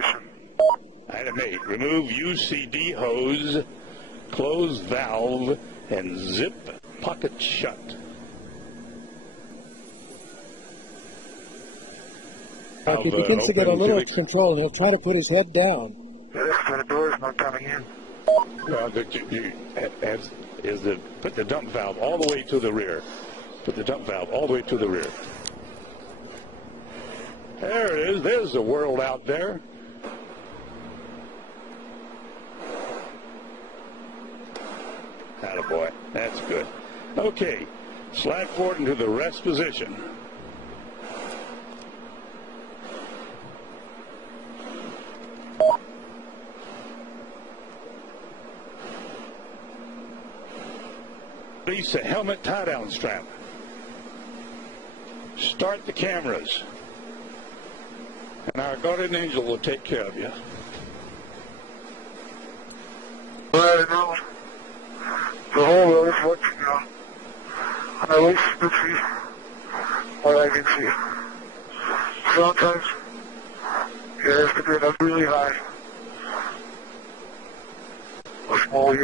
position. Item 8, remove UCD hose, close valve, and zip pocket shut. If he thinks to get a little control, he'll try to put his head down. Yes, the door is not coming in. Well, put the dump valve all the way to the rear. Put the dump valve all the way to the rear. There it is. There's the world out there. Attaboy. That's good. Okay. Slide forward into the rest position. Release the helmet tie-down strap. Start the cameras. And our guardian angel will take care of you. Right now, the whole world is watching now. I wish to see what I can see. Sometimes you have to get up really high. A small